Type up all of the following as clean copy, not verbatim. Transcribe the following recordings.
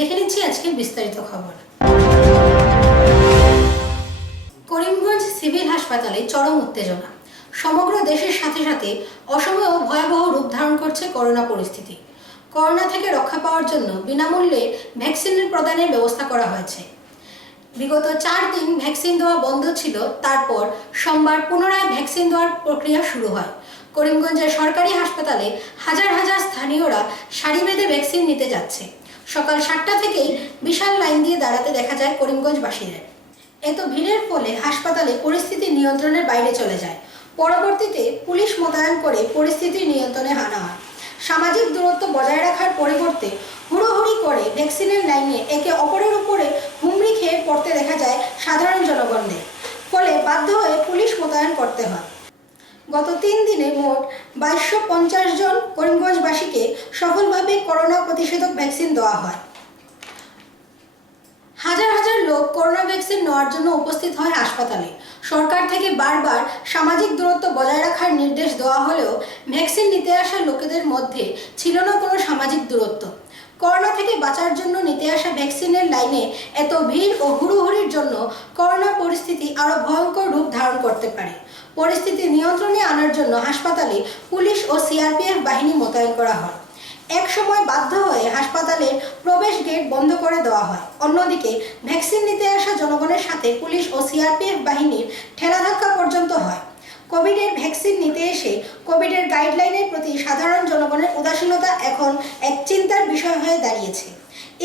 দেখে নিচ্ছি আজকের বিস্তারিত খবর। করিমগঞ্জ সিভিল হাসপাতালে চরম উত্তেজনা। সমগ্র দেশের সাথে সাথে অসমেও ভয়াবহ রূপ ধারণ করছে করোনা পরিস্থিতি। করোনা থেকে রক্ষা পাওয়ার জন্য বিনামূল্যে ভ্যাকসিনের প্রদানের ব্যবস্থা করা হয়েছে। বিগত 4 দিন ভ্যাকসিন দেওয়া বন্ধ ছিল, তারপর সোমবার পুনরায় ভ্যাকসিন দেওয়ার প্রক্রিয়া শুরু হয়। করিমগঞ্জের সরকারি হাসপাতালে হাজার হাজার স্থানীয়রা সারি বেঁধে ভ্যাকসিন নিতে যাচ্ছে। সকাল 7টা থেকেই বিশাল লাইন দিয়ে দাঁড়াতে দেখা যায় করিমগঞ্জবাসীদের। এত ভিড়ের ফলে হাসপাতালে পরিস্থিতি নিয়ন্ত্রণের বাইরে চলে যায়। পরবর্তীতে পুলিশ মোতায়েন করে পরিস্থিতি নিয়ন্ত্রণে আনা হয়। সামাজিক দূরত্ব বজায় রাখার পরিবর্তে হুড়োহুড়ি করে ভ্যাকসিনের লাইনে একে অপরের উপরে হুমড়ি খেয়ে পড়তে দেখা যায় সাধারণ জনগণদের, ফলে বাধ্য হয়ে পুলিশ মোতায়েন করতে হয়। গত 3 দিনে মোট 2250 জন করিমগঞ্জবাসীকে সফলভাবে করোনা প্রতিষেধক ভ্যাকসিন দেওয়া হয়। হাজার হাজার লোক করোনা ভ্যাকসিন নেওয়ার জন্য উপস্থিত হয় হাসপাতালে। সরকার থেকে বারবার সামাজিক দূরত্ব বজায় রাখার নির্দেশ দেওয়া হলেও ভ্যাকসিন নিতে আসা লোকেদের মধ্যে ছিল না কোনো সামাজিক দূরত্ব। করোনা থেকে বাঁচার জন্য নিতে আসা ভ্যাকসিনের লাইনে এত ভিড় ও হুড়োহুড়ির জন্য করোনা পরিস্থিতি আরও ভয়ঙ্কর রূপ ধারণ করতে পারে। পরিস্থিতি নিয়ন্ত্রণে আনার জন্য হাসপাতালে পুলিশ ও সিআরপিএফ বাহিনী মোতায়েন করা হয়। এক সময় বাধ্য হয়ে হাসপাতালের প্রবেশ গেট বন্ধ করে দেওয়া হয়। অন্যদিকে ভ্যাকসিন নিতে আসা জনগণের সাথে পুলিশ ও সিআরপিএফ বাহিনীর ঠেলাধাক্কা পর্যন্ত হয়। কোভিডের ভ্যাকসিন নিতে এসে কোভিডের গাইডলাইনের প্রতি সাধারণ জনগণের উদাসীনতা এখন এক চিন্তার বিষয় হয়ে দাঁড়িয়েছে।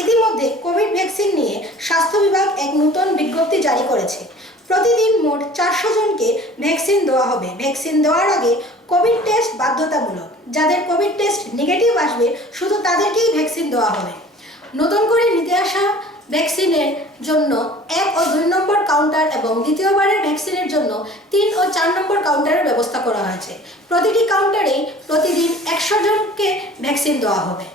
ইতিমধ্যে কোভিড ভ্যাকসিন নিয়ে স্বাস্থ্য বিভাগ এক নতুন বিজ্ঞপ্তি জারি করেছে। প্রতিদিন মোট 400 জনকে ভ্যাকসিন দেওয়া হবে। ভ্যাকসিন দেওয়ার আগে কোভিড টেস্ট বাধ্যতামূলক। যাদের কোভিড টেস্ট নেগেটিভ আসবে শুধু তাদেরকেই ভ্যাকসিন দেওয়া হবে। নতুন করে নিতে আসা ভ্যাকসিনের জন্য 1 ও 2 নম্বর কাউন্টার এবং দ্বিতীয়বারের ভ্যাকসিনের জন্য 3 ও 4 নম্বর কাউন্টারের ব্যবস্থা করা হয়েছে। প্রতিটি কাউন্টারেই প্রতিদিন 100 জনকে ভ্যাকসিন দেওয়া হবে।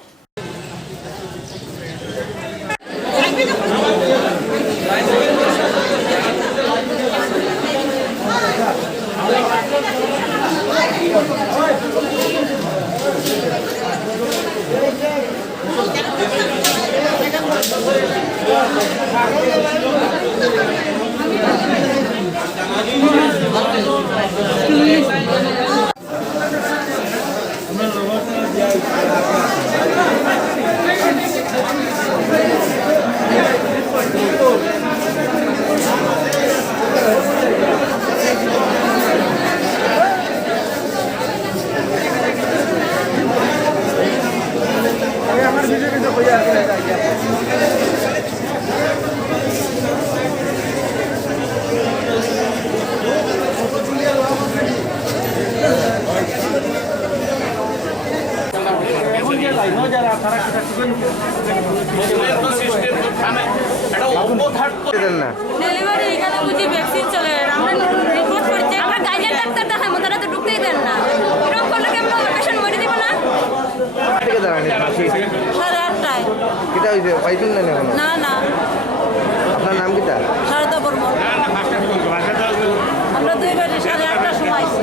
ডেলিভারি এখানে বুঝি ভ্যাকসিন চলে, আমরা রিপোর্ট করছি, আমরা গাইডের ডাক্তার দেখাই, তারা তো ঢুকতেই দেন না। এরকম করলে কি আমরা পেশেন্ট মরে দিব না? সাড়ে 8টায়। কিটা হইছে পাইছেন না এখন? না না। আপনার নাম কিটা? সারদা বর্মন। আমরা 2 বাজে 8:30টার সময় আইছি।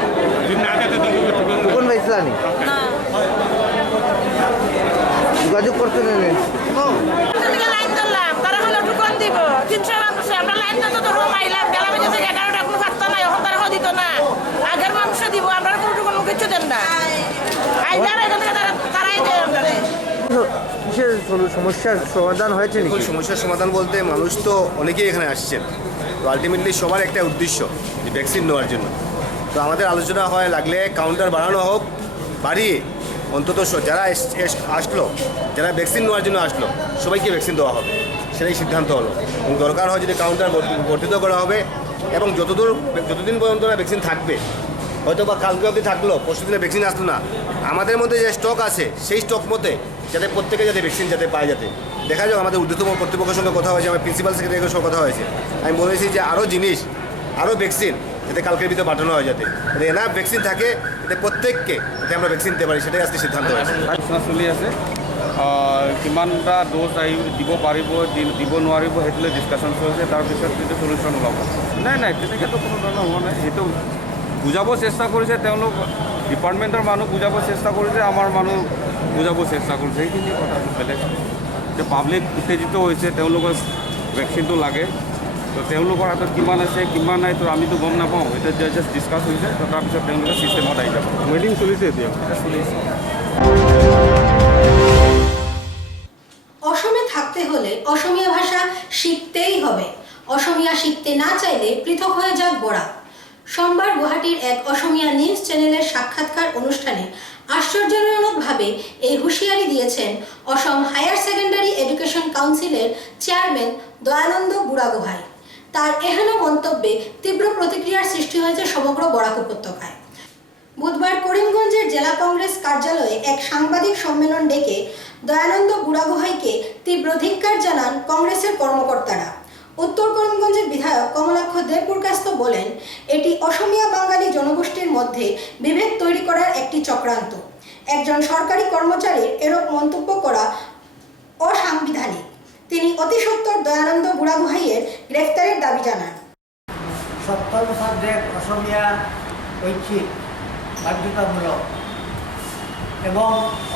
কোন পাইছিলানি? না। যোগাযোগ করতে নেন। লাইন ধরলাম, তারা হলো ঢুকন দিব। 300 মানুষ, আমরা লাইন ধরতে তো রোম আইলাম, বেলা বেজে 11টা, কোনো ফাঁকতা নাই, এখন তারা দিত না। আগের মানুষ দিব, আমরা কোনো ঢুকন কিছু দেন না। আইলাম এখান থেকে তারাই দেয় আপনারে। কিসের সমস্যার সমাধান হয়েছে নাকি? সমস্যার সমাধান বলতে মানুষ তো অনেকেই এখানে আসছেন, তো আলটিমেটলি সবার একটা উদ্দেশ্য যে ভ্যাকসিন নেওয়ার জন্য। তো আমাদের আলোচনা হয় লাগলে কাউন্টার বাড়ানো হোক, বাড়িয়ে অন্তত যারা আসলো, যারা ভ্যাকসিন নেওয়ার জন্য আসলো, সবাইকে ভ্যাকসিন দেওয়া হবে, সেটাই সিদ্ধান্ত হলো। এবং দরকার হয় যদি কাউন্টার বর্ধিত করা হবে এবং যতদিন পর্যন্ত না ভ্যাকসিন থাকবে, হয়তো বা কালকে অবধি থাকলো, পরশু দিনে ভ্যাকসিন আসলো না, আমাদের মধ্যে যে স্টক আছে সেই স্টক মতে যাতে প্রত্যেকে যাতে ভ্যাকসিন যাতে পায়, যাতে দেখা যাক। আমাদের ঊর্ধ্বতম কর্তৃপক্ষের সঙ্গে কথা হয়েছে, আমার প্রিন্সিপাল সেক্রেটারির সঙ্গে কথা হয়েছে। আমি বলেছি যে আরও ভ্যাকসিন যাতে কালকের ভিতরে পাঠানো হয়, যাতে এনাফ ভ্যাকসিন থাকে, যাতে প্রত্যেককে যাতে আমরা ভ্যাকসিন দিতে পারি, সেটাই আজকে সিদ্ধান্ত হয়েছে। আলোচনা চলি আছে, কিমানটা ড'জ দিব পাৰিব, দিব নোৱাৰিব, সেইটো লৈ ডিছকাশ্যন চলিছে। তাৰপিছত কিন্তু চলিউশ্যন ওলাব। নাই তেনেকৈতো কোনো ধৰণৰ হোৱা নাই। সেইটো বুজাব চেষ্টা কৰিছে তেওঁলোক, ডিপাৰ্টমেণ্টৰ মানুহ বুজাব চেষ্টা কৰিছে, আমাৰ মানুহ বুজাব চেষ্টা কৰিছে, সেইখিনি কথা বেলেগ। যে পাব্লিক উত্তেজিত হৈছে, তেওঁলোকৰ ভেকচিনটো লাগে। তো তেওঁলোকৰ হাতত কিমান আছে কিমান নাই তো আমিতো গম নাপাওঁ, এতিয়া জাষ্ট ডিছকাছ হৈছে। তো তাৰপিছত তেওঁলোকে ছিষ্টেমত আহি যাব। মিটিং চলিছে এতিয়া। এটা চলিছে। অসমে থাকতে হলে অসমীয়া ভাষা শিখতেই হবে। অসমীয়া শিখতে না চাইলে পৃথক হয়ে যাক বরাক। সোমবার গুয়াহাটির এক অসমীয়া নিউজ চ্যানেলের সাক্ষাৎকার অনুষ্ঠানে আশ্চর্যজনকভাবে এই হুঁশিয়ারি দিয়েছেন অসম হায়ার সেকেন্ডারি এডুকেশন কাউন্সিলের চেয়ারম্যান দয়ানন্দ বুড়াগোহাই। তার এহেন মন্তব্যে তীব্র প্রতিক্রিয়ার সৃষ্টি হয়েছে সমগ্র বরাক উপত্যকায়। বুধবার করিমগঞ্জের জেলা কংগ্রেস কার্যালয়ে এক সাংবাদিক সম্মেলন ডেকে দয়ানন্দ বুড়াগোহাইকে তীব্র ধিক্কার জানান কংগ্রেসের কর্মকর্তারা। উত্তর করিমগঞ্জের বিধায়ক কমলাক্ষ দেবপুরকাস্ত বলেন, এটি অসমিয়া বাঙালি জনগোষ্ঠীর মধ্যে বিভেদ তৈরি করার একটি চক্রান্ত। একজন সরকারি কর্মচারীর এরূপ মন্তব্য করা অসাংবিধানিক। তিনি অতি সত্বর দয়ানন্দ বুড়াগোহাইয়ের গ্রেফতারের দাবি জানান। সপ্তম সাবজেক্ট অসমীয়া ঐচ্ছিক বাধ্যতামূলক এবং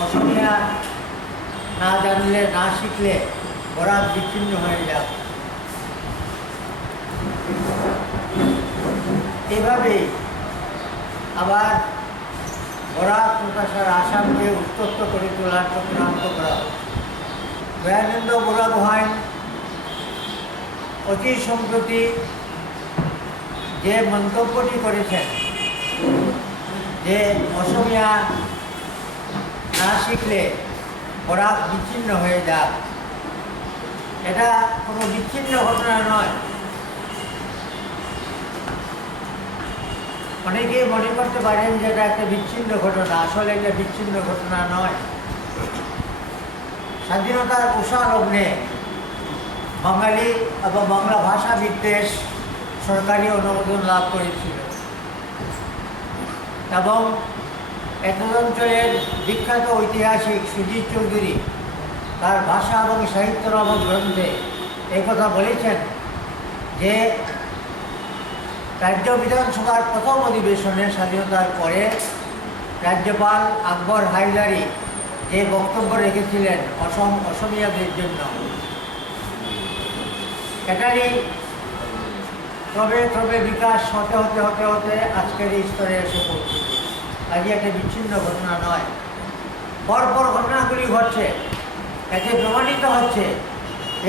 অসমীয়া না জানলে না শিখলে বরাক বিচ্ছিন্ন হয়ে যাবে। এভাবেই আবার বরাক প্রকাশের আসামকে উত্তপ্ত করে তোলার চক্রান্ত করা হয়। দয়ানন্দ বুড়াগোহাই অতি সম্প্রতি যে মন্তব্যটি করেছেন যে অসমীয়া না শিখলে বরাক বিচ্ছিন্ন হয়ে যাক, এটা কোনো বিচ্ছিন্ন ঘটনা নয়। অনেকে মনে করতে পারেন যে এটা একটা বিচ্ছিন্ন ঘটনা, আসলে এটা বিচ্ছিন্ন ঘটনা নয়। স্বাধীনতার উষা লগ্নে বাঙালি এবং বাংলা ভাষা বিদ্বেষ সরকারি অনুমোদন লাভ করেছিল এবং একই অঞ্চলের বিখ্যাত ঐতিহাসিক সুজিত চৌধুরী তার ভাষা এবং সাহিত্য নামক গ্রন্থে এই কথা বলেছেন যে রাজ্য বিধানসভার প্রথম অধিবেশনে স্বাধীনতার পরে রাজ্যপাল আকবর হায়দারি যে বক্তব্য রেখেছিলেন অসমীয়াদের জন্য, এটারই ক্রমে ক্রমে বিকাশ হতে হতে হতে হতে আজকের এই স্তরে এসে পৌঁছেছে। আজ একটা বিচ্ছিন্ন ঘটনা নয়, পরপর ঘটনাগুলি ঘটছে, এতে প্রমাণিত হচ্ছে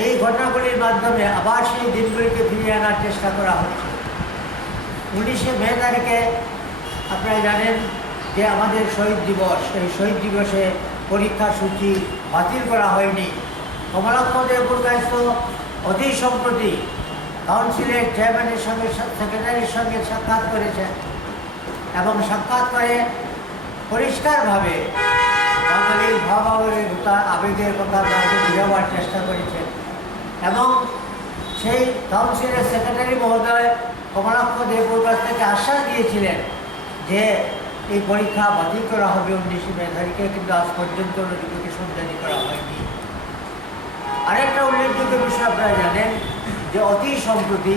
এই ঘটনাগুলির মাধ্যমে আবার সেই দিনগুলিকে ফিরিয়ে আনার চেষ্টা করা হচ্ছে। 19শে মে তারিখে আপনারা জানেন যে আমাদের শহীদ দিবস, এই শহীদ দিবসে পরীক্ষার সূচি বাতিল করা হয়নি। কমলাক্ষ দেবপুরকাস্ত অতি সম্প্রতি কাউন্সিলের চেয়ারম্যানের সঙ্গে সেক্রেটারির সঙ্গে সাক্ষাৎ করেছেন এবং সাক্ষাৎ করে পরিষ্কারভাবে বাঙালির আবেগের কথা তাকে বোঝাবার চেষ্টা করেছেন এবং সেই কাউন্সিলের সেক্রেটারি মহোদয় কমলাক্ষ দেবপুর কাছ থেকে আশ্বাস দিয়েছিলেন যে এই পরীক্ষা বাতিল করা হবে 19শে মে তারিখে, কিন্তু আজ পর্যন্ত নোটিফিকেশন জারি করা হয়নি। আরেকটা উল্লেখযোগ্য বিষয় আপনারা জানেন যে অতি সম্প্রতি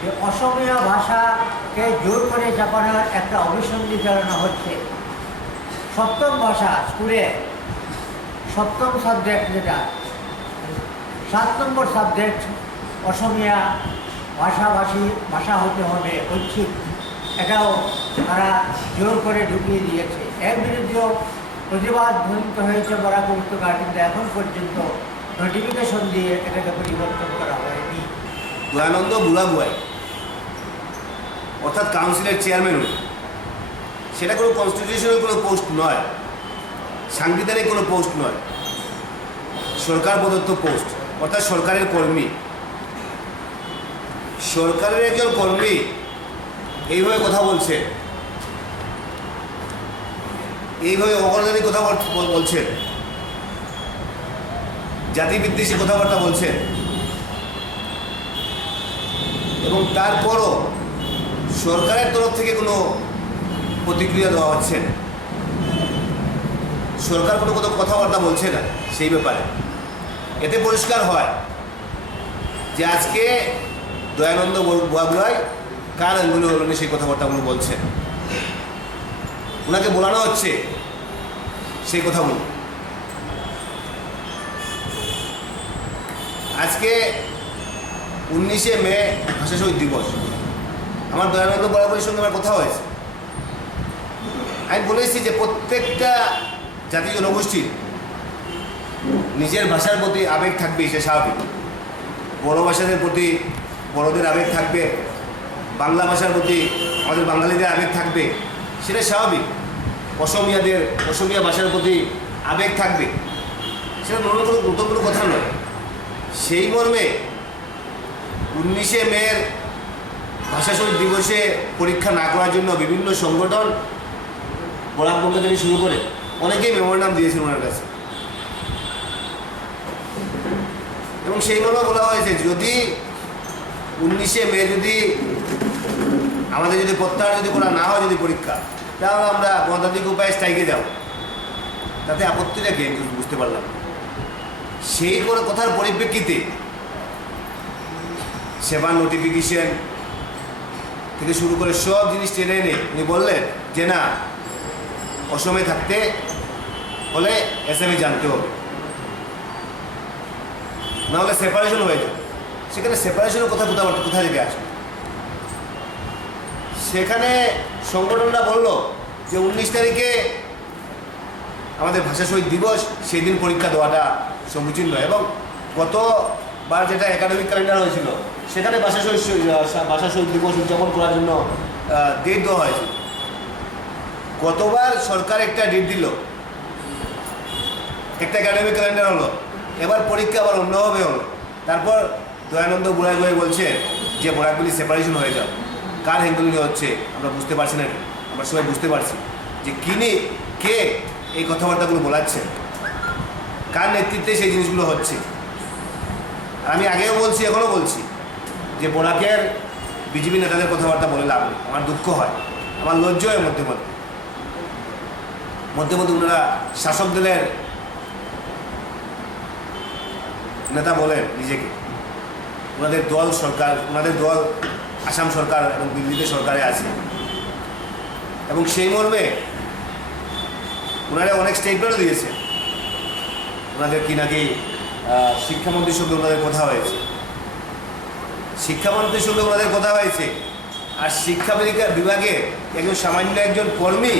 যে অসমীয়া ভাষাকে জোর করে চাপানোর একটা অভিসন্ধি চালানো হচ্ছে। সপ্তম ভাষা স্কুলে সপ্তম সাবজেক্ট, যেটা 7 নম্বর সাবজেক্ট অসমীয়া ভাষা হতে হবে ঐচ্ছিক, এটাও তারা জোর করে ঢুকিয়ে দিয়েছে। এর বিরুদ্ধেও প্রতিবাদ ধ্বনিত হয়েছে বরাক উপত্যকা, কিন্তু এখন পর্যন্ত নোটিফিকেশন দিয়ে এটাকে পরিবর্তন করা হয়নি। দয়ানন্দ বুড়াগোহাই অর্থাৎ কাউন্সিলের চেয়ারম্যান, সেটা কোনো কনস্টিটিউশনাল কোনো পোস্ট নয়, সাংবিধানিক কোনো পোস্ট নয়, সরকার প্রদত্ত পোস্ট, অর্থাৎ সরকারের কর্মী। সরকারের একজন কর্মী এইভাবে কথা বলছে, এইভাবে অগণতান্ত্রিক কথা বলছেন, জাতিবিদ্বেষী কথাবার্তা বলছেন, এবং তারপরও সরকারের তরফ থেকে কোনো প্রতিক্রিয়া দেওয়া হচ্ছে না, সরকার কোনো কথাবার্তা বলছে না সেই ব্যাপারে। এতে পরিষ্কার হয় যে আজকে দয়ানন্দ বুড়াগোহাই কার আঙ্গুলে হলনে সেই কথাবার্তাগুলো বলছেন, ওনাকে বলানো হচ্ছে সেই কথাগুলো। আজকে 19শে মে ভাষা শহীদ দিবস। আমার দয়ানন্দ বরাবরের সঙ্গে আমার কথা হয়েছে। আমি বলেছি যে প্রত্যেকটা জাতি জনগোষ্ঠীর নিজের ভাষার প্রতি আবেগ থাকবে, সে স্বাভাবিক। বড় ভাষাদের প্রতি বড়দের আবেগ থাকবে, বাংলা ভাষার প্রতি আমাদের বাঙালিদের আবেগ থাকবে, সেটা স্বাভাবিক। অসমীয়া ভাষার প্রতি আবেগ থাকবে, সেটা নতুন কোনো কথা নয়। সেই মর্মে 19শে মের ভাষা শহীদ দিবসে পরীক্ষা না করার জন্য বিভিন্ন সংগঠন বরাকবঙ্গ থেকে শুরু করে অনেকেই মেমোরান্ডাম দিয়েছেন ওনার কাছে, এবং সেই মর্মে বলা হয়েছে যদি 19শে মে যদি আমাদের যদি প্রত্যাহার যদি করা না হয় যদি পরীক্ষা, তাহলে আমরা গণতান্ত্রিক উপায়ে স্ট্রাইকে যাব। তাতে আপত্তিটা কি বুঝতে পারলাম। সেই করে কথার পরিপ্রেক্ষিতে সেবা নোটিফিকেশন থেকে শুরু করে সব জিনিস টেনে এনে উনি বললেন যে না, অসমে থাকতে হলে এসএমএ জানতে হবে, নাহলে সেপারেশন হয়ে যাবে। সেখানে সেপারেশনের কথা কোথা থেকে আসবে? সেখানে সংগঠনটা বলল যে 19 তারিখে আমাদের ভাষা শহীদ দিবস, সেই দিন পরীক্ষা দেওয়াটা সমীচীন নয়। এবং গতবার যেটা একাডেমিক ক্যালেন্ডার হয়েছিল সেখানে ভাষা শহীদ দিবস উদযাপন করার জন্য ডেট দেওয়া হয়েছিল। গতবার সরকার একটা ডেট দিল, একটা একাডেমিক ক্যালেন্ডার হলো, এবার পরীক্ষা আবার অন্যভাবে হলো। তারপর দয়ানন্দ বুড়াই বলছে যে বরাকগুলি সেপারেশন হয়ে যাও। কার হ্যাঙ্গুলি হচ্ছে আমরা বুঝতে পারছি না, আমরা সবাই বুঝতে পারছি যে কে এই কথাবার্তাগুলো বলাচ্ছে, কার নেতৃত্বে সেই জিনিসগুলো হচ্ছে। আর আমি আগেও বলছি, এখনও বলছি যে বরাকের বিজেপি নেতাদের কথাবার্তা বলে লাভ নেই। আমার দুঃখ হয়, আমার লজ্জা হয় মধ্যে মধ্যে ওনারা শাসক দলের নেতা বলেন নিজেকে। ওনাদের দল আসাম সরকার এবং দিল্লিতে সরকারে আছে, এবং সেই মর্মে ওনারা অনেক স্টেটমেন্টও দিয়েছে। ওনাদের কি নাকি শিক্ষামন্ত্রীর সঙ্গে ওনাদের কথা হয়েছে, আর শিক্ষা বিভাগে সামান্য একজন কর্মী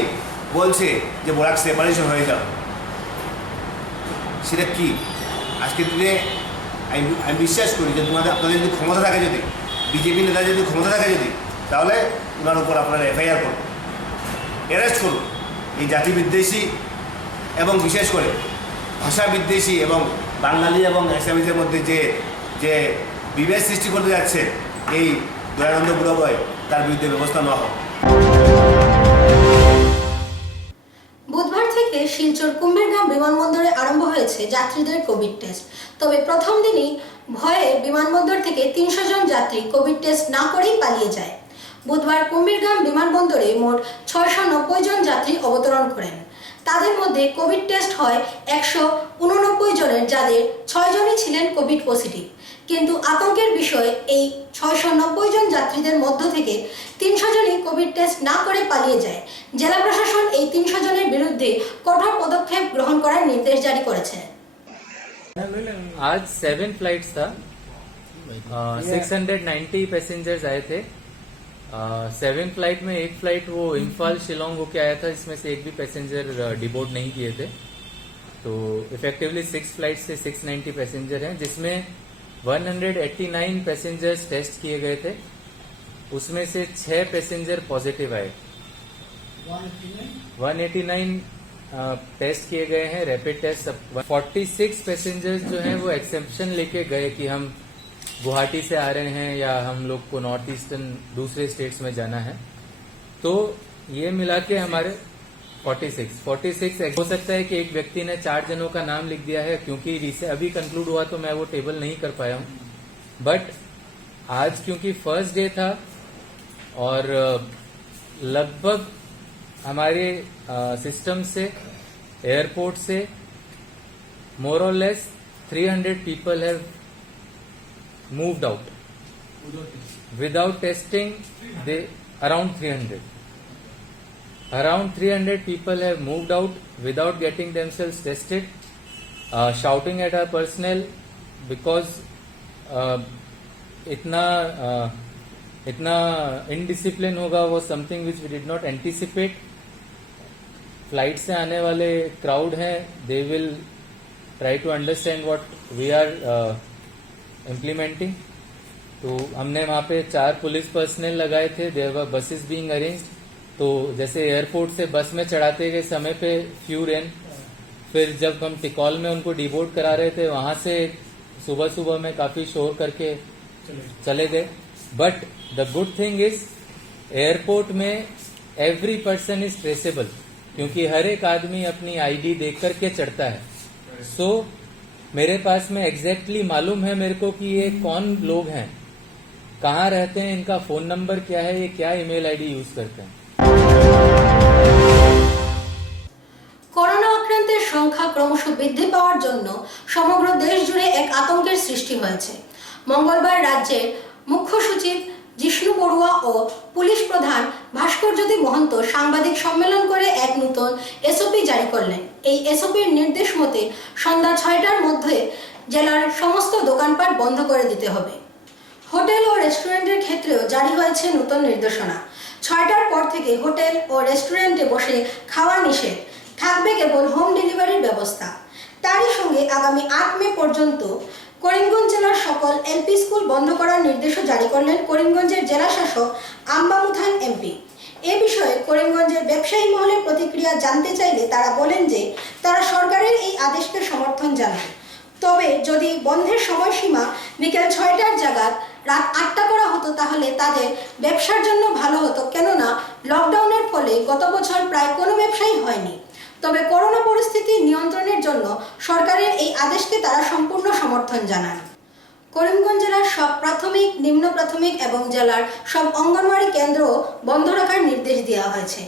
বলছে যে বরাক সেপারেশন হয়ে যাও। সেটা কি? আজকের দিনে আমি বিশ্বাস করি যে আপনাদের যদি ক্ষমতা থাকে, যদি বিজেপি নেতা যদি ক্ষমতা থাকে তাহলে ওনার উপর আপনারা এফআইআর করুন, অ্যারেস্ট করুন। এই জাতি বিদ্বেষী এবং বিশেষ করে ভাষা বিদ্বেষী এবং বাঙালি এবং আসামিদের মধ্যে যে বিভেদ সৃষ্টি করতে যাচ্ছে এই দয়ানন্দ বুড়াই, তার বিরুদ্ধে ব্যবস্থা নেওয়া হোক। বুধবার থেকে শিলচর কুম্ভীরগ্রাম বিমানবন্দরে আরম্ভ হয়েছে যাত্রীদের কোভিড টেস্ট। তবে প্রথম দিনই ভয়ে বিমানবন্দর থেকে 300 জন যাত্রী কোভিড টেস্ট না করেই পালিয়ে যায়। বুধবার কুম্ভীরগ্রাম বিমানবন্দরে মোট 690 জন যাত্রী অবতরণ করেন। তাদের মধ্যে কোভিড টেস্ট হয় 189 জনের, যাদের 6 জনই ছিলেন কোভিড পজিটিভ। কিন্তু আতঙ্কের বিষয়, এই 690 জন যাত্রীদের মধ্য থেকে 300 জনই কোভিড টেস্ট না করে পালিয়ে যায়। জেলা প্রশাসন এই 300 জনের বিরুদ্ধে কঠোর পদক্ষেপ গ্রহণ করার নির্দেশ জারি করেছে। आज 7 फ्लाइट्स था, 690 पैसेंजर्स आए थे। 7 फ्लाइट में एक फ्लाइट वो इम्फाल शिलोंग होके आया था, इसमें से एक भी पैसेंजर डिबोर्ड नहीं किए थे। तो इफेक्टिवली 6 फ्लाइट से 690 पैसेंजर हैं, जिसमें 189 पैसेंजर्स टेस्ट किए गए थे। उसमें से 6 पैसेंजर पॉजिटिव आए। 189 टेस्ट किए गए हैं, रैपिड टेस्ट। 46 पैसेंजर्स जो हैं वो एक्सेप्शन लेके गए कि हम गुवाहाटी से आ रहे हैं या हम लोग को नॉर्थ ईस्टर्न दूसरे स्टेट्स में जाना है। तो ये मिला के हमारे 46 हो सकता है कि एक व्यक्ति ने 4 जनों का नाम लिख दिया है, क्योंकि अभी कंक्लूड हुआ तो मैं वो टेबल नहीं कर पाया हूं। बट आज क्योंकि फर्स्ट डे था और लगभग हमारे सिस्टम से, एयरपोर्ट से मोर और less 300 people have moved out without testing. They around 300 people have moved out without getting themselves tested, shouting at our personnel because इतना इनडिसिप्लिन होगा वो something which we did not anticipate. Flight से आने वाले crowd हैं, they will try to understand what we are implementing. तो हमने वहाँ पे 4 पुलिस पर्सनल लगाए थे. There were buses being arranged. तो जैसे एयरपोर्ट से बस में चढ़ाते गए समय पे फ्यू रेन, फिर जब हम टिकॉल में उनको डिबोर्ड करा रहे थे वहां से सुबह सुबह में काफी शोर करके चले गए. But the good thing is airport में एवरी पर्सन इज ट्रेसेबल, क्योंकि हर एक आदमी अपनी आईडी देख करके चढ़ता है. सो मेरे पास में एग्जैक्टली मालूम है मेरे को कि ये कौन लोग हैं, कहाँ रहते हैं, इनका फोन नंबर क्या है, ये क्या ईमेल आईडी यूज करते हैं. করোনা আক্রান্তের সংখ্যা ক্রমশ বৃদ্ধি পাওয়ার জন্য সমগ্র দেশ জুড়ে এক আতঙ্কের সৃষ্টি হয়েছে. মঙ্গলবার রাজ্যের মুখ্য সচিব জিষ্ণু বড়ুয়া ও পুলিশ প্রধান ভাস্করজ্যোতি মহন্ত সাংবাদিক সম্মেলন করে এক নতুন এসওপি জারি করলেন. এই এসওপির নির্দেশ মতে সন্ধ্যা 6টার মধ্যে জেলার সমস্ত দোকানপাট বন্ধ করে দিতে হবে. হোটেল ও রেস্টুরেন্টের ক্ষেত্রেও জারি হয়েছে নতুন নির্দেশনা. 6টার পর থেকে হোটেল ও রেস্টুরেন্টে বসে খাওয়া নিষেধ, থাকবে কেবল হোম ডেলিভারির ব্যবস্থা. তারই সঙ্গে আগামী 8 মে পর্যন্ত করিমগঞ্জ জেলার সকল এলপি স্কুল বন্ধ করার নির্দেশও জারি করলেন করিমগঞ্জের জেলা শাসক আম্বামুথান এমপি. এ বিষয়ে করিমগঞ্জের ব্যবসায়ী মহলের প্রতিক্রিয়া জানতে চাইলে তারা বলেন যে তারা সরকারের এই আদেশকে সমর্থন জানান. তবে যদি বন্ধের সময়সীমা বিকেল 6টার জায়গায় রাত 8টা করা হতো তাহলে তাদের ব্যবসার জন্য ভালো হতো, কেননা লকডাউনের ফলে গত বছর প্রায় কোনো ব্যবসায়ী হয়নি. তবে করোনা পরিস্থিতি নিয়ন্ত্রণের জন্য সরকারের এই আদেশকে তারা সম্পূর্ণ সমর্থন জানান. করিমগঞ্জ জেলার সব প্রাথমিক, নিম্ন প্রাথমিক এবং জেলার সব অঙ্গনওয়াড়ি কেন্দ্র বন্ধ রাখার নির্দেশ দেওয়া হয়েছে.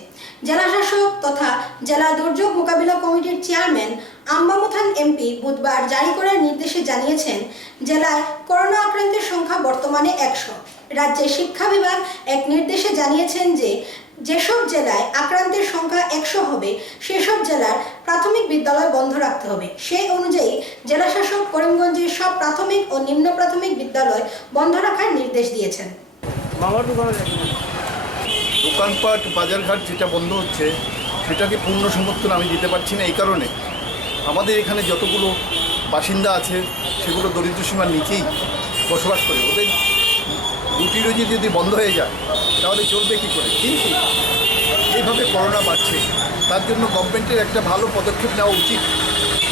জেলা শাসক তথা জেলা দুর্যোগ মোকাবিলা কমিটির চেয়ারম্যান আম্বামুথান এমপি বুধবার জারি করার নির্দেশে জানিয়েছেন, জেলায় করোনা আক্রান্তের সংখ্যা বর্তমানে 100. রাজ্যের শিক্ষা বিভাগ এক নির্দেশে জানিয়েছেন যে যেসব জেলায় আক্রান্তের সংখ্যা 100 হবে সেসব জেলার প্রাথমিক বিদ্যালয় বন্ধ রাখতে হবে. সেই অনুযায়ী জেলা শাসক করিমগঞ্জের সব প্রাথমিক ও নিম্ন প্রাথমিক বিদ্যালয় বন্ধ রাখার নির্দেশ দিয়েছেন. দোকানপাট বাজারঘাট যেটা বন্ধ হচ্ছে সেটাকে পূর্ণ সমর্থন আমি দিতে পারছি না. এই কারণে আমাদের এখানে যতগুলো বাসিন্দা আছে সেগুলো দরিদ্র সীমার নিচেই বসবাস করে. ওদের রুটি রুজি যদি বন্ধ হয়ে যায় তাহলে চলবে কী করে? কিন্তু এইভাবে করোনা বাড়ছে, তার জন্য গভর্নমেন্টের একটা ভালো পদক্ষেপ নেওয়া উচিত.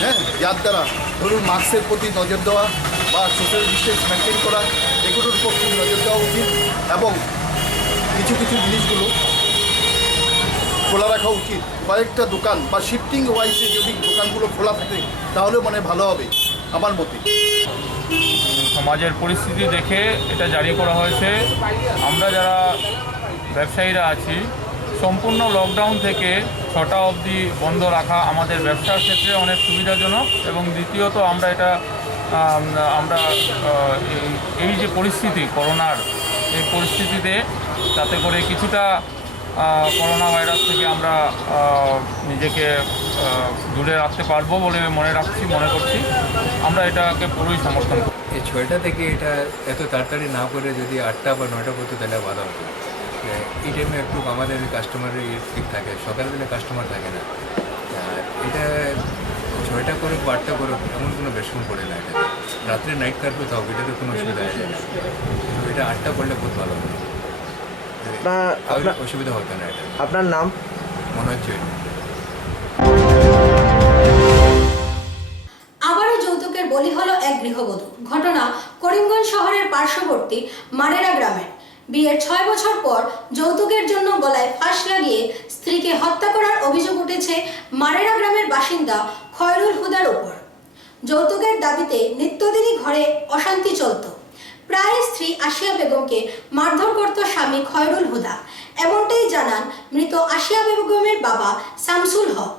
হ্যাঁ, যার দ্বারা ধরুন মাস্কের প্রতি নজর দেওয়া বা সোশ্যাল ডিস্টেন্স মেনটেন করা, এগুলোর উপর নজর দেওয়া উচিত এবং কিছু কিছু জিনিসগুলো খোলা রাখা উচিত. কয়েকটা দোকান বা শিফটিং ওয়াইজে যদি দোকানগুলো খোলা থাকে তাহলে মানে ভালো হবে আমার মতে. সমাজের পরিস্থিতি দেখে এটা জারি করা হয়েছে. আমরা যারা ব্যবসায়ীরা আছি সম্পূর্ণ লকডাউন থেকে 6টা অবধি বন্ধ রাখা আমাদের ব্যবসার ক্ষেত্রে অনেক সুবিধাজনক এবং দ্বিতীয়ত আমরা এই যে পরিস্থিতি করোনার এই পরিস্থিতিতে তাতে করে কিছুটা করোনা ভাইরাস থেকে আমরা নিজেকে দূরে রাখতে পারবো বলে মনে করছি. আমরা এটাকে পুরোই সমর্থন করি. এই 6টা থেকে এটা এত তাড়াতাড়ি না করে যদি 8টা বা 9টা করতে তাহলে ভালো হতো. এই টাইমে একটু আমাদের কাস্টমারের ঠিক থাকে, সকালে দিলে কাস্টমার থাকে না. আর এটা 6টা করে 8টা করে এমন কোনো বেশন পড়ে না. এটা রাত্রে নাইট কার্ফিউ থাক, এটাতে কোনো অসুবিধা হয় না. এটা 8টা করলে বহুত ভালো হবে, অসুবিধা হতো না. এটা আপনার নাম? মনে হচ্ছে আবারও যৌতুকের বলি হলো এক গৃহবধূ. ঘটনা করিমগঞ্জ শহরের পার্শ্ববর্তী মারেরা গ্রামের. বিয়ের 6 বছর পর যৌতুকের জন্য গলায় ফাঁস লাগিয়ে স্ত্রীকে হত্যা করার অভিযোগ উঠেছে মারেরা গ্রামের বাসিন্দা খয়রুল হুদার উপর. যৌতুকের দাবিতে নিত্যদিনই ঘরে অশান্তি চলত. প্রায় স্ত্রী আসিয়া বেগমকে মারধর করত স্বামী খয়রুল হুদা, এমনটাই জানান মৃত আসিয়া বেগমের বাবা শামসুল হক.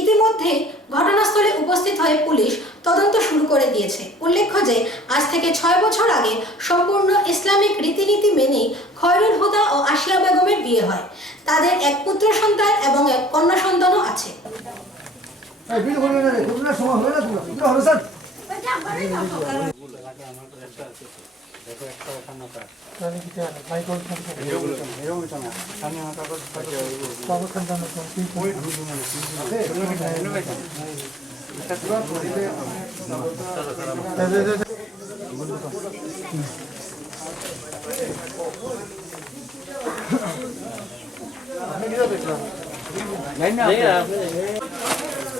ইতিমধ্যে ঘটনাস্থলে উপস্থিত হয়ে পুলিশ তদন্ত শুরু করে দিয়েছে. উল্লেখ্য যে আজ থেকে 6 বছর আগে সম্পূর্ণ ইসলামিক রীতিনীতি মেনেই খয়রুল হুদা ও আসিয়া বেগমের বিয়ে হয়. তাদের এক পুত্র সন্তান এবং এক কন্যা সন্তানও আছে.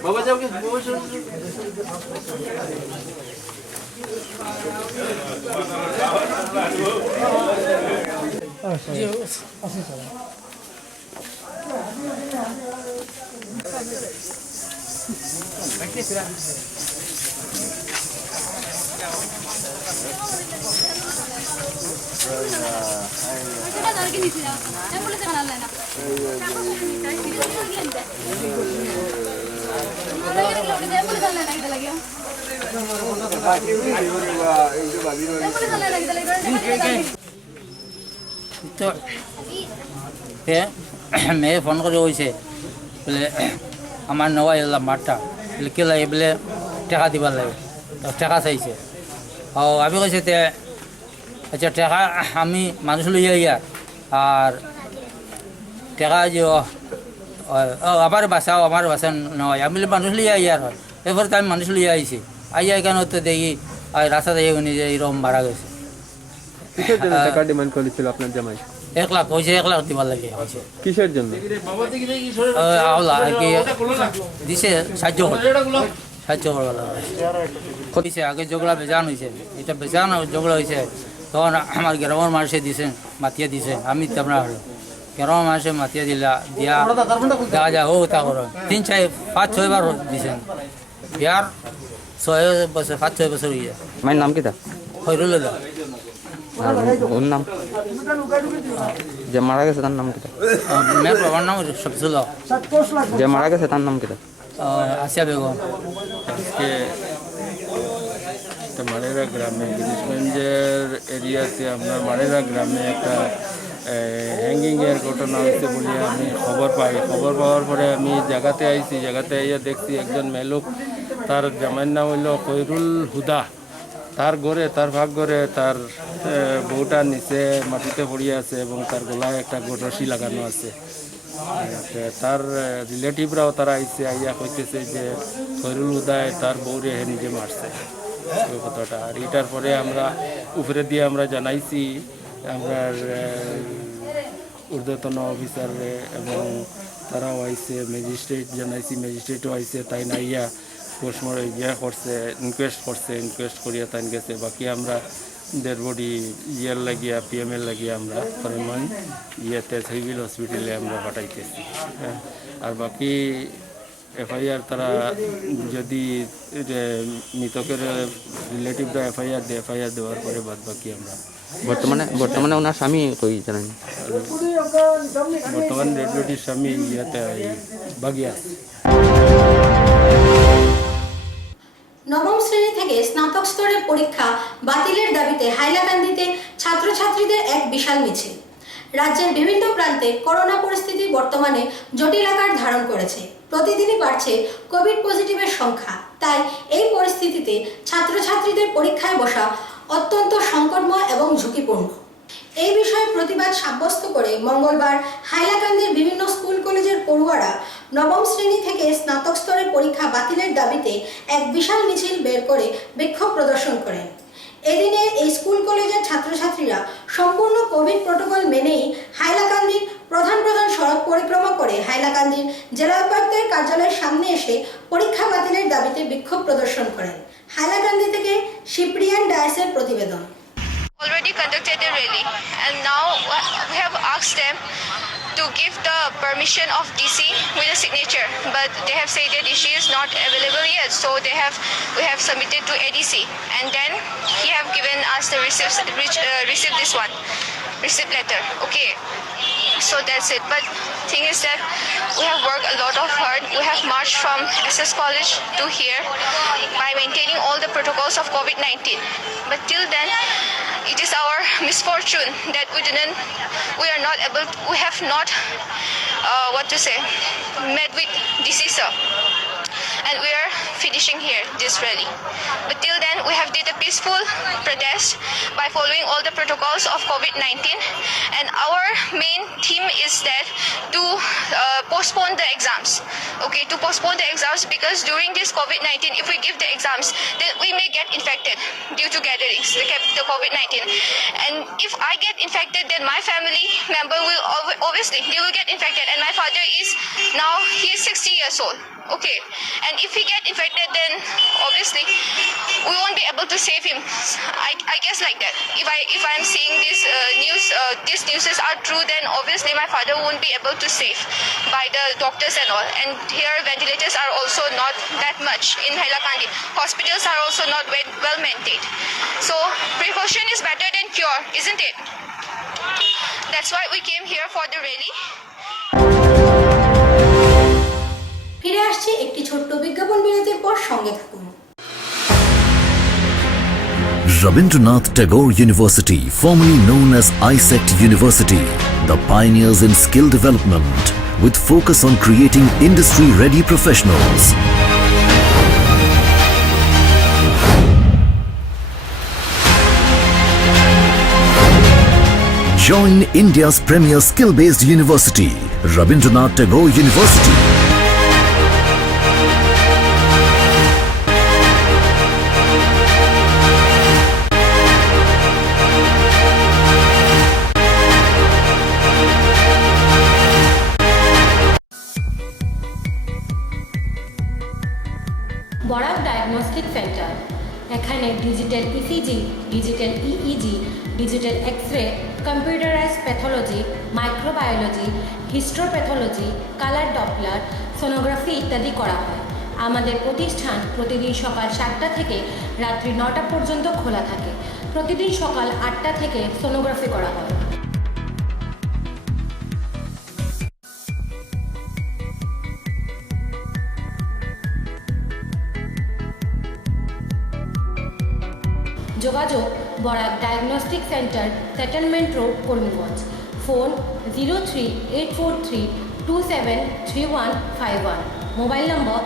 बाबा जाओगे তো মেয়ে ফোন করে কইছে বলে আমার নেওয়া এলাম মাঠটা বলে কে লাগে বলে টাকা দিবার লাগে টাকা চাইছে ও আমি কইছে তে আচ্ছা টাকা আমি মানুষ লইয়া ইয়ার আর টাকা যে আমার বাসাও আমার বাসা নয় আমি মানুষ লইয়া ইয়ার হয় এরপরে তো আমি মানুষ লইয়া আইছি আইয়া কেন তো দেখি রাস্তা দিয়ে উনি যে এরকম মারা গেছে। কিসের জন্য টাকা ডিমান্ড করেছিল আপনার জামাই? 1 লাখ হয়েছে, 1 লাখ দিবার লাগে হয়েছে। কিসের জন্য? আওলা কি দিছে সাহায্য করবার লাগে। আগে ঝগড়া বেজান হয়েছে, এটা বেজান ঝগড়া হয়েছে তখন আমার গ্রামের মানুষে দিছেন মাতিয়া দিছে, আমি তোমরা হলো গ্রামের মানুষে মাতিয়া দিয়া যা যা হোক তা করো 3 4 5 6 বার দিছেন। বিয়ার 6 বছর 5 6 বছর হয়ে যায়। মায়ের নাম কি? খৈরুল দা। ওর নাম যে মারা গেছে তার নাম কি? মেয়ের বাবার নাম শফিজুল। যে মারা গেছে তার নাম কি? আসিয়া বেগম। আজকে মানেরা গ্রামে গিরিশগঞ্জের এরিয়াতে আপনার মানেরা গ্রামে একটা হ্যাঙ্গিংয়ের ঘটনা হয়েছে বলে আমি খবর পাই। খবর পাওয়ার পরে আমি জায়গাতে আইছি, জায়গাতে আইয়া দেখছি একজন মেয়েলোক, তার জামাইয়ের নাম হইল খৈরুল হুদা। তার ঘরে, তার ভাগ ঘরে তার বউটা নিচে মাটিতে পড়িয়ে আছে এবং তার গলায় একটা রশি লাগানো আছে। তার রিলেটিভরাও তারা আইসে, আইয়া কইতেছে যে খৈরুল হুদায় তার বউরে নিজে মারছে ওই কথাটা। আর এটার পরে আমরা উপরে দিয়ে আমরা জানাইছি আমরা ঊর্ধ্বতন অফিসার এবং তারাও আইসে, ম্যাজিস্ট্রেট জানাইছি, ম্যাজিস্ট্রেটও আইসে। তাই না ইয়া পোস্টমর্টম ইয়ে করছে, ইনকোয়েস্ট করিয়া তাই গেছে। বাকি আমরা ডেড বডি ইয়ের লাগিয়া পিএমএল লাগিয়া আমরা ফরেমান ইয়েতে সিভিল হসপিটালে আমরা পাঠাইতেছি। হ্যাঁ, আর বাকি এফআইআর তারা যদি মৃতকের রিলেটিভরা এফআইআর দেয়, এফআইআর দেওয়ার পরে বাদ বাকি আমরা বর্তমানে ওনার স্বামী কই জানেন? বর্তমানে ডেড বডির স্বামী ইয়েতে বাগিয়া। নবম শ্রেণী থেকে স্নাতক স্তরের পরীক্ষা বাতিলের দাবিতে হাইলাকান্দিতে ছাত্রছাত্রীদের এক বিশাল মিছিল। রাজ্যের বিভিন্ন প্রান্তে করোনা পরিস্থিতি বর্তমানে জটিল আকার ধারণ করেছে। প্রতিদিনই বাড়ছে কোভিড পজিটিভের সংখ্যা। তাই এই পরিস্থিতিতে ছাত্রছাত্রীদের পরীক্ষায় বসা অত্যন্ত সংকটময় এবং ঝুঁকিপূর্ণ। এই বিষয়ে প্রতিবাদ সাব্যস্ত করে মঙ্গলবার হাইলাকান্দির বিভিন্ন স্কুল কলেজের পড়ুয়ারা নবম শ্রেণী থেকে স্নাতক স্তরের পরীক্ষা বাতিলের দাবিতে এক বিশাল মিছিল বের করে বিক্ষোভ প্রদর্শন করেন। এদিনে এই স্কুল কলেজের ছাত্রছাত্রীরা সম্পূর্ণ কোভিড প্রোটোকল মেনেই হাইলাকান্দির প্রধান সড়ক পরিক্রমা করে হাইলাকান্দির জেলা উপায়ুক্তের কার্যালয়ের সামনে এসে পরীক্ষা বাতিলের দাবিতে বিক্ষোভ প্রদর্শন করেন। হাইলাকান্দি থেকে শিপ্রিয়ান ডায়াসের প্রতিবেদন। Already conducted a rally and now we have asked them to give the permission of DC with a signature, but they have said that DC is not available yet, so we have submitted to ADC and then he have given us the receipt letter. Okay, so that's it. But thing is that we have worked a lot of hard. We have marched from SS College to here by maintaining all the protocols of COVID-19, but till then it is our misfortune that we have not met with DC sir, and we are finishing here this rally. But till then, we have did a peaceful protest by following all the protocols of COVID-19, and our main theme is that to postpone the exams. Okay, to postpone the exams, because during this COVID-19, if we give the exams, then we may get infected due to gatherings, the COVID-19. And if I get infected, then my family member will obviously they will get infected. And my father is now he is 60 years old. Okay, and if he get infected, then obviously we won't be able to save him. I guess like that. If I'm seeing this these news are true, then obviously my father won't be able to save by the doctors and all. And here ventilators are also not that much in Hailakandi. Hospitals are also not well maintained. So precaution is better than cure, isn't it? That's why we came here for the rally. ফিরে আসছি একটি ছোট্ট বিজ্ঞাপন বিরতির পর, সঙ্গে থাকুন। Rabindranath Tagore University, formerly known as ISECT University, the pioneers in skill development with focus on creating industry-ready professionals. Join India's premier skill-based university, Rabindranath Tagore University. Barak diagnostic centre. এখানে digital ECG, digital EEG, digital x-ray, computerised pathology, microbiology, histopathology, colour Doppler, sonography ইত্যাদি করা হয়। আমাদের প্রতিষ্ঠান প্রতিদিন সকাল 7টা থেকে রাত্রি 9টা পর্যন্ত খোলা থাকে। প্রতিদিন সকাল 8টা থেকে সোনোগ্রাফি করা হয়। যোগাযোগ Barak diagnostic centre, settlement road, Karimganj. Phone 038432735151। Mobile নম্বর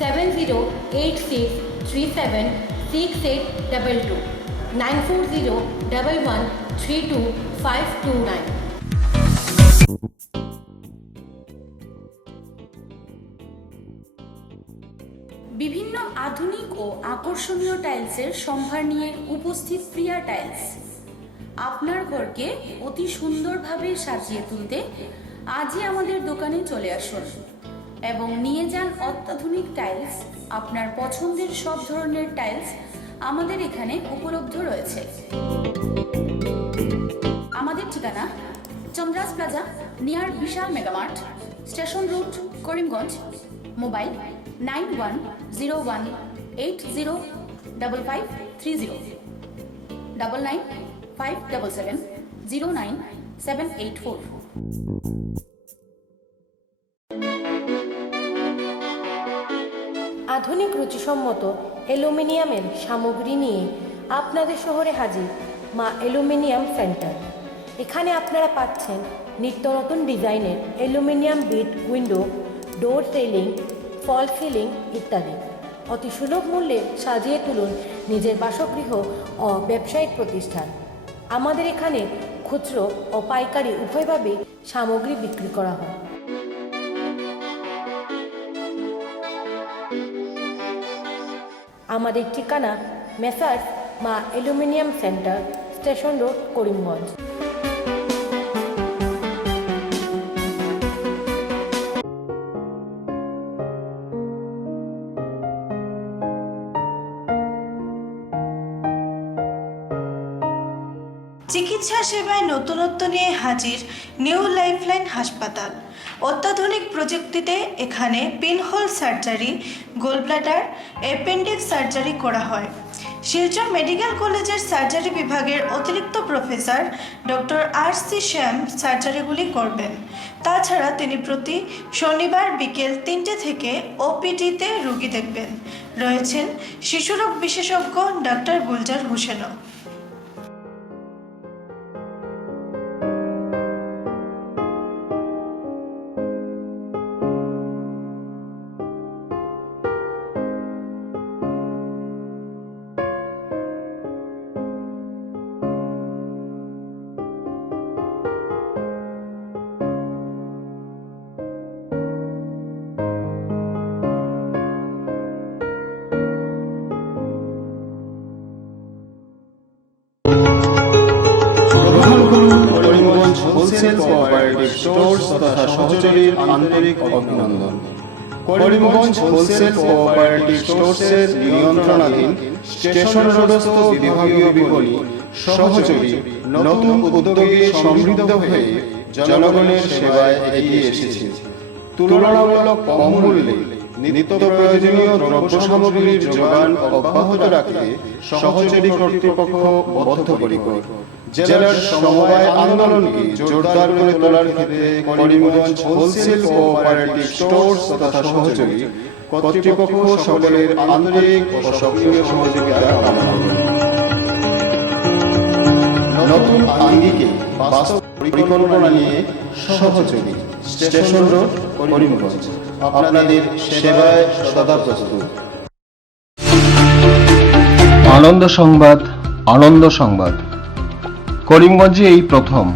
7086376822 9401132529। বিভিন্ন আধুনিক ও আকর্ষণীয় টাইলসের সম্ভার নিয়ে উপস্থিত প্রিয়া টাইলস। আপনার ঘরকে অতি সুন্দরভাবে সাজিয়ে তুলতে আজই আমাদের দোকানে চলে আসুন এবং নিয়ে যান অত্যাধুনিক টাইলস। আপনার পছন্দের সব ধরনের টাইলস আমাদের এখানে উপলব্ধ রয়েছে। আমাদের ঠিকানা Chandra's plaza, near Vishal Mega Mart, station road, Karimganj. Mobile 9101805530 9957709784। আধুনিক রুচিসম্মত অ্যালুমিনিয়ামের সামগ্রী নিয়ে আপনাদের শহরে হাজির মা অ্যালুমিনিয়াম সেন্টার। এখানে আপনারা পাচ্ছেন নিত্য নতুন ডিজাইনের অ্যালুমিনিয়াম বিট উইন্ডো, ডোর সিলিং, ফল সিলিং ইত্যাদি। অতি সুলভ মূল্যে সাজিয়ে তুলুন নিজের বাসগৃহ ও ব্যবসায়িক প্রতিষ্ঠান। আমাদের এখানে খুচরো ও পাইকারি উভয়ভাবেই সামগ্রী বিক্রি করা হয়। আমাদের ঠিকানা মেসার্স মা aluminium centre, station road, Karimganj. চিকিৎসা সেবায় নতুনত্ব নিয়ে হাজির নিউ লাইফলাইন হাসপাতাল। অত্যাধুনিক প্রযুক্তিতে এখানে pinhole surgery, gallbladder, appendix surgery করা হয়। শিলচর মেডিকেল কলেজের সার্জারি বিভাগের অতিরিক্ত প্রফেসর ডক্টর RC শ্যাম সার্জারিগুলি করবেন। তাছাড়া তিনি প্রতি শনিবার বিকেল 3টে থেকে OPD-তে রোগী দেখবেন। রয়েছেন শিশুরোগ বিশেষজ্ঞ ডাক্তার গুলজার হোসেনও। গ্রহণ করুন করিমগঞ্জ হোলসেল কোঅপারেটিভ স্টোর্স তথা সহযোগীর আন্তরিক অভিনন্দন। করিমগঞ্জ হোলসেল কোঅপারেটিভ স্টোর্সের নিয়ন্ত্রণাধীন স্টেশন রোডস্থ বিভাগীয় বিপণী সহযোগী নতুন উদ্যোগে সমৃদ্ধ হয়ে জনগণের সেবায় এগিয়ে এসেছে। তুলনামূলক কম মূল্যে নিত্য প্রয়োজনীয় দ্রব্য সামগ্রীর যোগান অব্যাহত রাখতে সহযোগী কর্তৃপক্ষ বদ্ধপরিকর। জেলার সমবায় আন্দোলনকে জোরদার করে তোলার ক্ষেত্রে করিমগঞ্জ হোলসেল কোঅপারেটিভ স্টোর্স তথা সহযোগী কর্তৃপক্ষ সকলের আন্তরিক ও সক্রিয় সহযোগিতা কামনা করে। নতুন আঙ্গিকে বাস্তব পরিকল্পনা নিয়ে সহযোগী স্টেশন রোড করিমগঞ্জ আপনাদের সেবায় সদা প্রস্তুত। আনন্দ সংবাদ, আনন্দ সংবাদ। করিমগঞ্জে এই প্রথম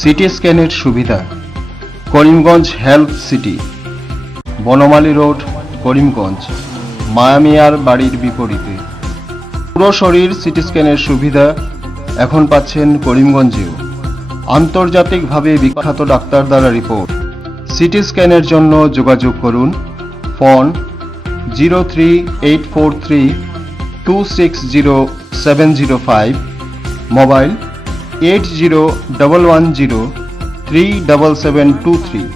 সিটি স্ক্যানের সুবিধা। Karimganj health city, Banamali road, Karimganj, মায়ামিয়ার বাড়ির বিপরীতে। পুরো শরীর সিটি স্ক্যানের সুবিধা এখন পাচ্ছেন করিমগঞ্জেও। আন্তর্জাতিকভাবে বিখ্যাত ডাক্তার দ্বারা রিপোর্ট। সিটি স্ক্যানের জন্য যোগাযোগ করুন phone 038432600705, mobile 8011037723।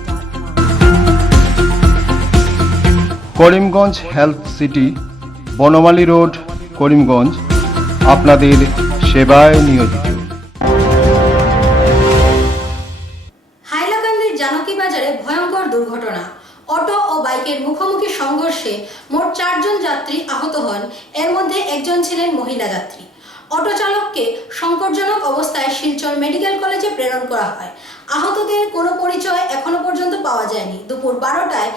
Karimganj health city, Banamali road, Karimganj আপনাদের সেবায় নিয়োজিত। হাইলাকান্দির জানকী বাজারে ভয়ঙ্কর দুর্ঘটনা। অটো ও বাইকের মুখোমুখি সংঘর্ষে মোট 4 জন যাত্রী আহত হন। এর মধ্যে একজন ছিলেন মহিলা যাত্রী। অটো চালককে সংকটজনক অবস্থায় শিলচর মেডিকেল কলেজে প্রেরণ করা হয়। আহতদের কোনো পরিচয় এখনো পর্যন্ত পাওয়া যায়নি। দুপুর 12টায়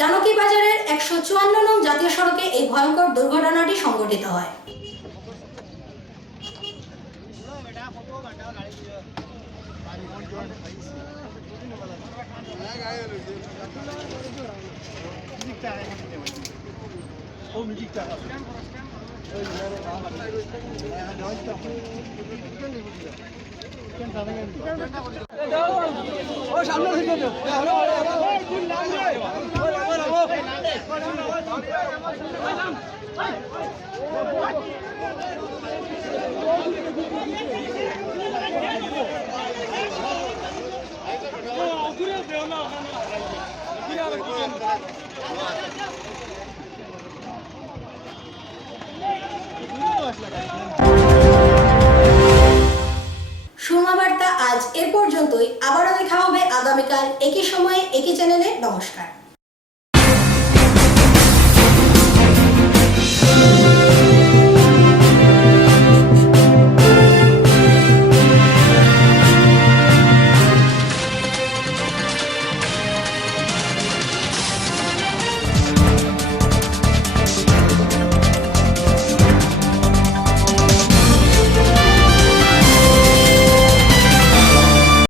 জানকী বাজারের 154 নং জাতীয় সড়কে এই ভয়ঙ্কর দুর্ঘটনাটি সংঘটিত হয়। সুরমা বার্তা আজ এ পর্যন্তই। আবারও দেখা হবে আগামীকাল একই সময়ে একই চ্যানেলে। নমস্কার।